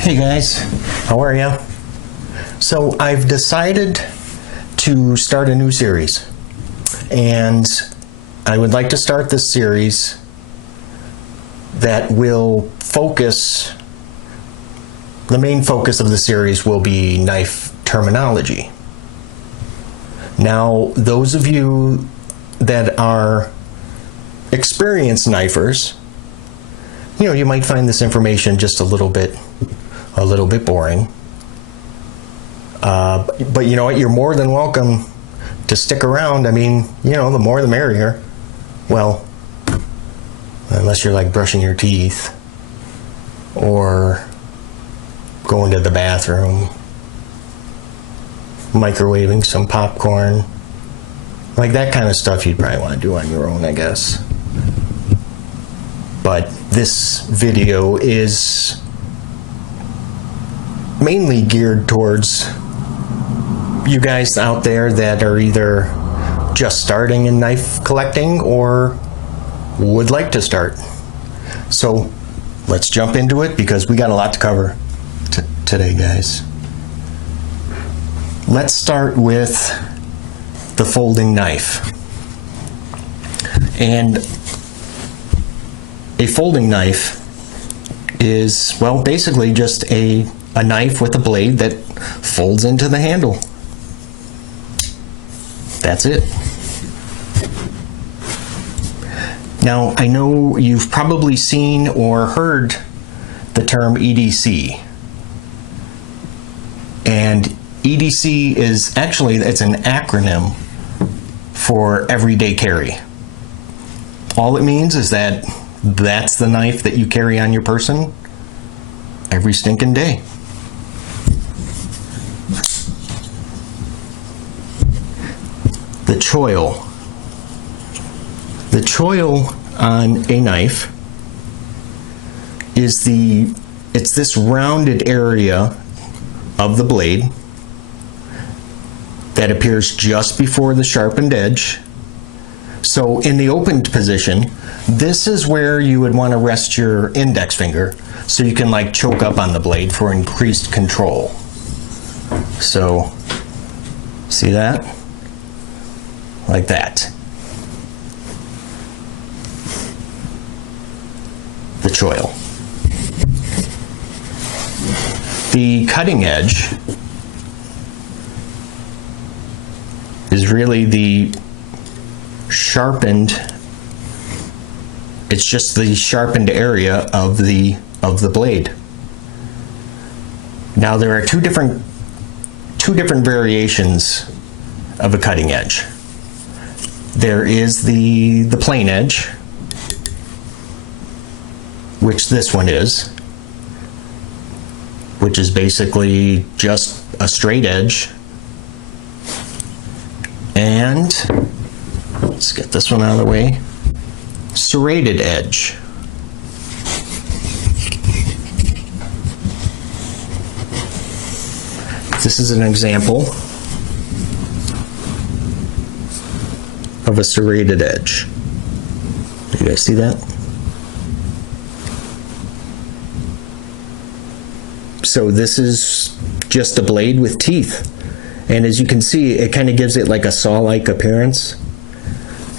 Hey guys, how are you? So I've decided to start a new series, and I would like to start this series that will focus, the main focus of the series will be knife terminology. Now, those of you that are experienced knifers, you might find this information just a little bit boring. But you know what? You're more than welcome to stick around. I mean, the more the merrier. Well, unless you're like brushing your teeth or going to the bathroom, microwaving some popcorn, like that kind of stuff you'd probably want to do on your own, I guess. But this video is mainly geared towards you guys out there that are either just starting in knife collecting or would like to start. So let's jump into it because we got a lot to cover today, guys. Let's start with the folding knife. And a folding knife is, well, basically just a knife with a blade that folds into the handle. That's it. Now, I know you've probably seen or heard the term EDC. And EDC is actually, it's an acronym for everyday carry. All it means is that that's the knife that you carry on your person every stinking day. The choil. The choil on a knife is it's this rounded area of the blade that appears just before the sharpened edge. So in the opened position, this is where you would want to rest your index finger so you can like choke up on the blade for increased control. So, see that? Like that. The choil. The cutting edge is really the sharpened, it's just the sharpened area of the blade. Now there are two different variations of a cutting edge. There is the plain edge, which this one is, which is basically just a straight edge. And let's get this one out of the way. Serrated edge. This is an example of a serrated edge. You guys see that? So this is just a blade with teeth. And as you can see, it kind of gives it like a saw-like appearance.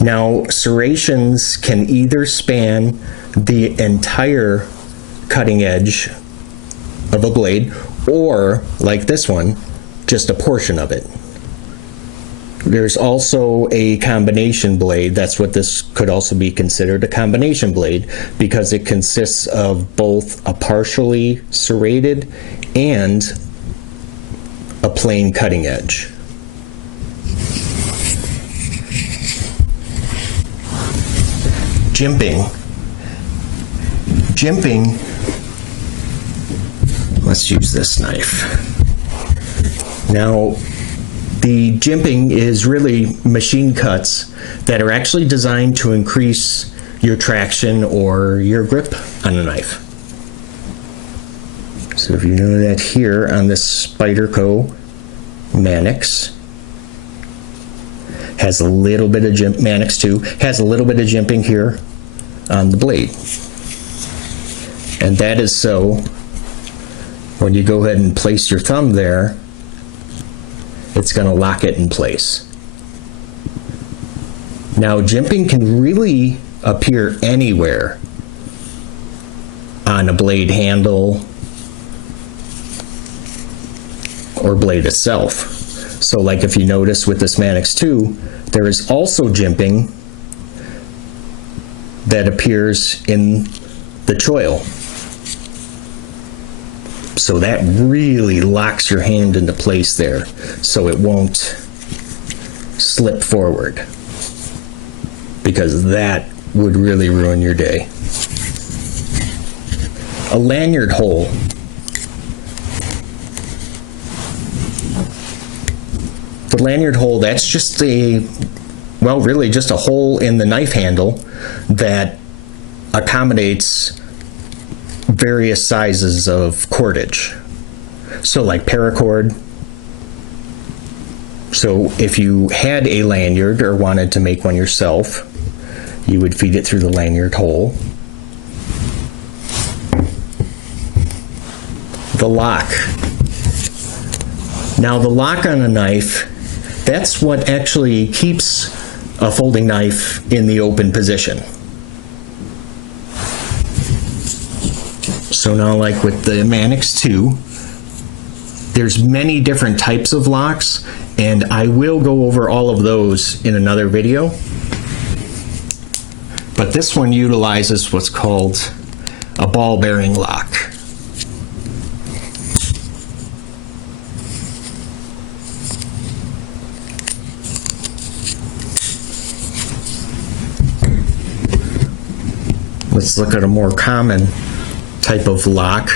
Now, serrations can either span the entire cutting edge of a blade, or, like this one, just a portion of it. There's also a combination blade. That's what this could also be considered, a combination blade, because it consists of both a partially serrated and a plain cutting edge. Jimping. Jimping, let's use this knife. Now, the jimping is really machine cuts that are actually designed to increase your traction or your grip on a knife. So if you know that here on this Spyderco Mannix, has a little bit of Mannix 2, has a little bit of jimping here on the blade. And that is so when you go ahead and place your thumb there, it's going to lock it in place. Now, jimping can really appear anywhere on a blade handle or blade itself. So like if you notice with this Manix 2, there is also jimping that appears in the choil. So that really locks your hand into place there, so it won't slip forward, because that would really ruin your day. A lanyard hole. The lanyard hole, that's just really just a hole in the knife handle that accommodates various sizes of cordage. So like paracord. So if you had a lanyard or wanted to make one yourself, you would feed it through the lanyard hole. The lock. Now the lock on a knife, that's what actually keeps a folding knife in the open position. So now, like with the Manix 2, there's many different types of locks, and I will go over all of those in another video. But this one utilizes what's called a ball bearing lock. Let's look at a more common type of lock,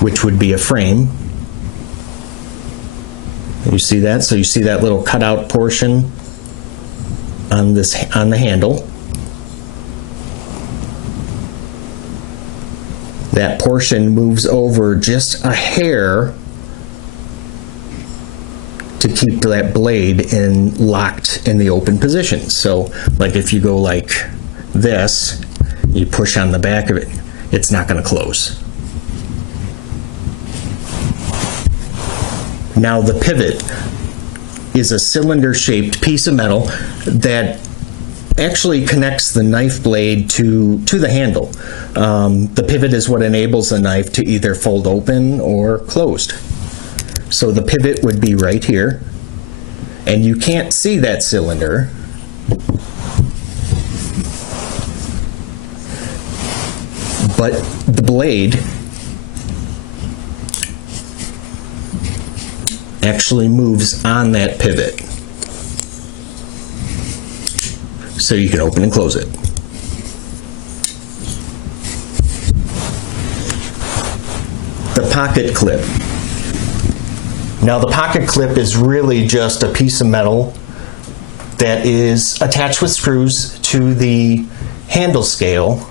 which would be a frame. You see that? So you see that little cutout portion on the handle. That portion moves over just a hair to keep that blade locked in the open position. So like if you go like this, you push on the back of it, it's not going to close. Now the pivot is a cylinder-shaped piece of metal that actually connects the knife blade to the handle. The pivot is what enables the knife to either fold open or closed. So the pivot would be right here, and you can't see that cylinder. But the blade actually moves on that pivot. So you can open and close it. The pocket clip. Now the pocket clip is really just a piece of metal that is attached with screws to the handle scale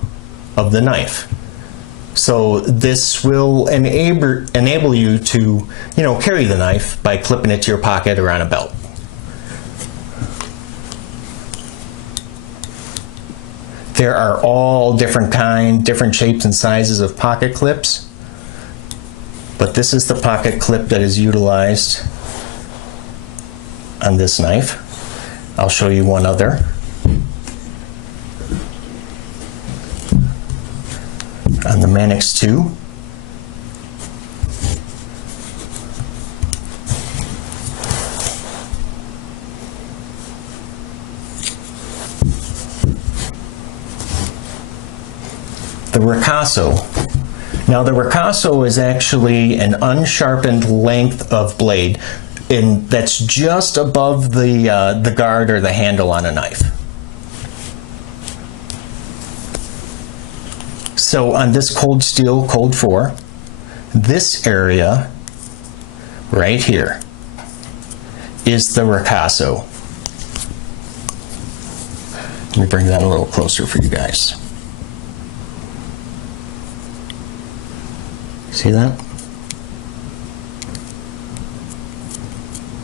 of the knife. So this will enable you to, carry the knife by clipping it to your pocket or on a belt. There are all different shapes and sizes of pocket clips, but this is the pocket clip that is utilized on this knife. I'll show you one other. On the Manix 2. The Ricasso. Now the Ricasso is actually an unsharpened length of blade, and that's just above the guard or the handle on a knife. So on this cold steel Cold 4, this area right here is the Ricasso. Let me bring that a little closer for you guys. See that?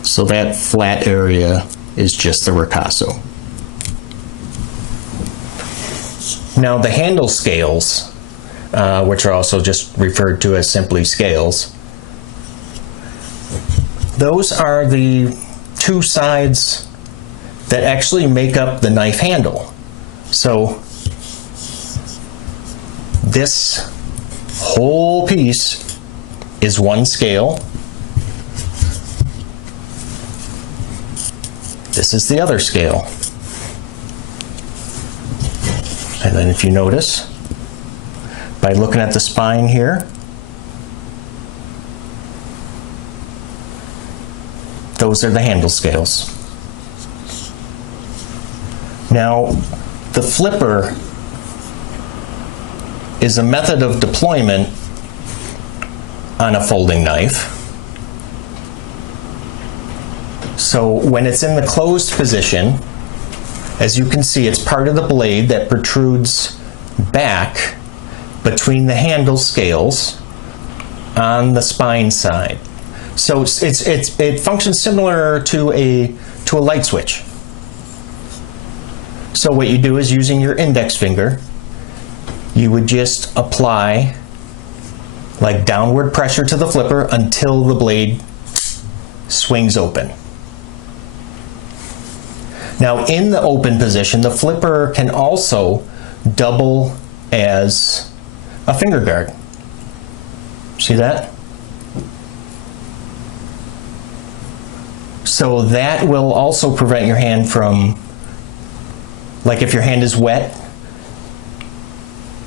So that flat area is just the Ricasso. Now the handle scales, which are also just referred to as simply scales. Those are the two sides that actually make up the knife handle. So this whole piece is one scale. This is the other scale. And then if you notice, by looking at the spine here, those are the handle scales. Now, the flipper is a method of deployment on a folding knife. So when it's in the closed position, as you can see, it's part of the blade that protrudes back between the handle scales on the spine side. So it functions similar to a light switch. So what you do is, using your index finger, you would just apply like downward pressure to the flipper until the blade swings open. Now, in the open position, the flipper can also double as a finger guard. See that? So that will also prevent your hand from, like if your hand is wet,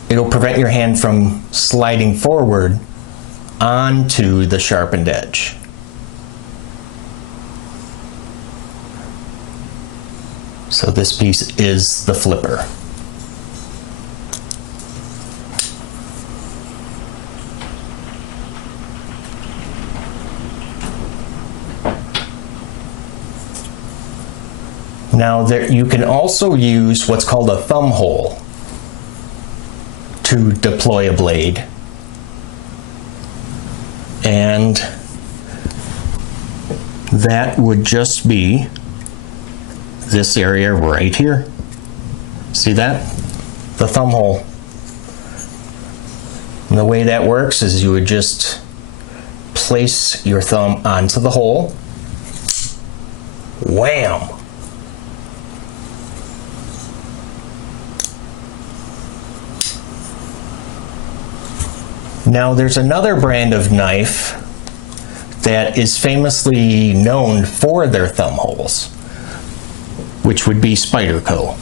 it'll prevent your hand from sliding forward onto the sharpened edge. So this piece is the flipper. Now you can also use what's called a thumb hole to deploy a blade. And that would just be this area right here. See that? The thumb hole. And the way that works is you would just place your thumb onto the hole. Wham! Now there's another brand of knife that is famously known for their thumb holes, which would be Spyderco.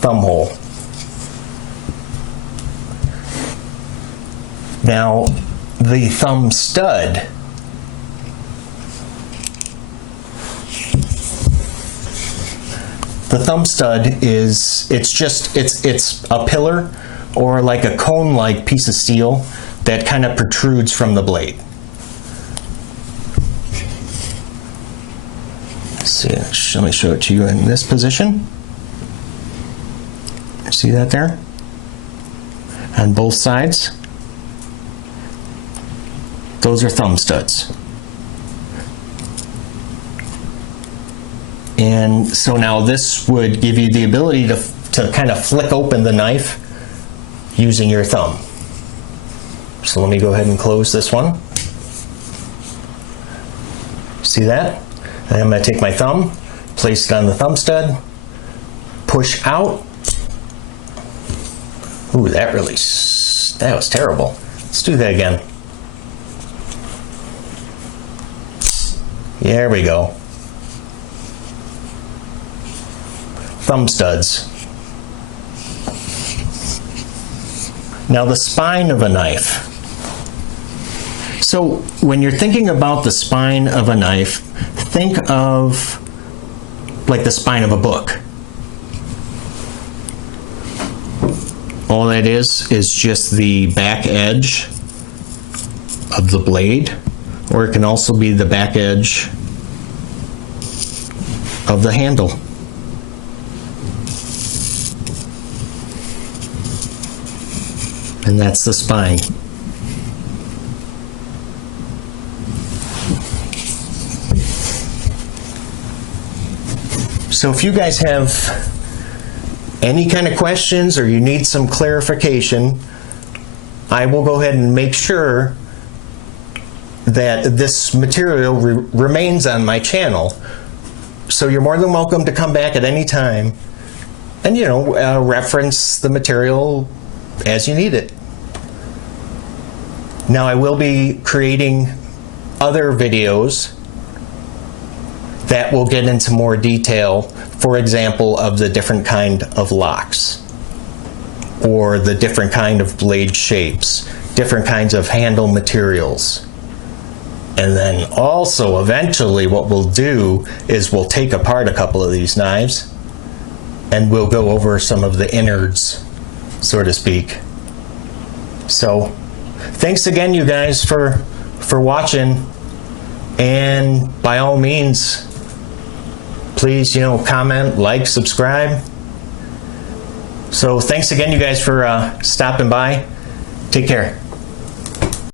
Thumb hole. Now, the thumb stud is, it's a pillar or like a cone-like piece of steel that kind of protrudes from the blade. Let's see, let me show it to you in this position. See that there? On both sides. Those are thumb studs. And so now this would give you the ability to kind of flick open the knife using your thumb. So let me go ahead and close this one. See that? And I'm going to take my thumb, place it on the thumb stud, push out. Ooh, that was terrible. Let's do that again. There we go. Thumb studs. Now the spine of a knife. So when you're thinking about the spine of a knife, think of like the spine of a book. All that is just the back edge of the blade, or it can also be the back edge of the handle. And that's the spine. So if you guys have any kind of questions or you need some clarification, I will go ahead and make sure that this material remains on my channel. So you're more than welcome to come back at any time and, reference the material as you need it. Now I will be creating other videos that will get into more detail, for example, of the different kind of locks, or the different kind of blade shapes, different kinds of handle materials. And then also, eventually, what we'll do is we'll take apart a couple of these knives and we'll go over some of the innards, so to speak. So, thanks again, you guys, for watching. And by all means, please, comment, like, subscribe. So thanks again, you guys, for stopping by. Take care.